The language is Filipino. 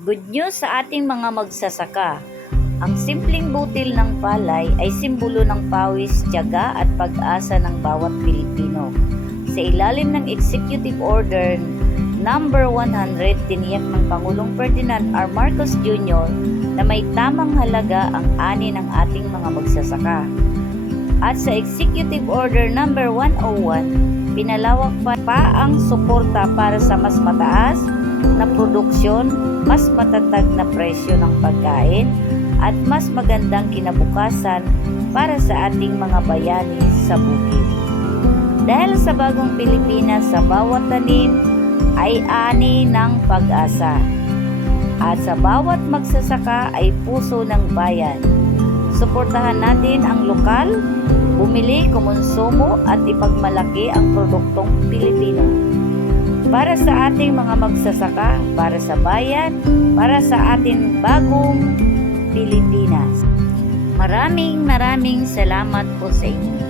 Good news sa ating mga magsasaka. Ang simpleng butil ng palay ay simbolo ng pawis, tiyaga at pag-asa ng bawat Pilipino. Sa ilalim ng Executive Order Number 100, tiniyak ng Pangulong Ferdinand R. Marcos Jr. na may tamang halaga ang ani ng ating mga magsasaka. At sa Executive Order Number 101, pinalawak pa, pa ang suporta para sa mas mataas na produksyon, mas matatag na presyo ng pagkain, at mas magandang kinabukasan para sa ating mga bayani sa bukid. Dahil sa bagong Pilipinas, sa bawat tanim ay ani ng pag-asa. At sa bawat magsasaka ay puso ng bayan. Suportahan natin ang lokal, bumili, kumonsumo at ipagmalaki ang produktong Pilipino. Para sa ating mga magsasaka, para sa bayan, para sa ating bagong Pilipinas. Maraming maraming salamat po sa inyo.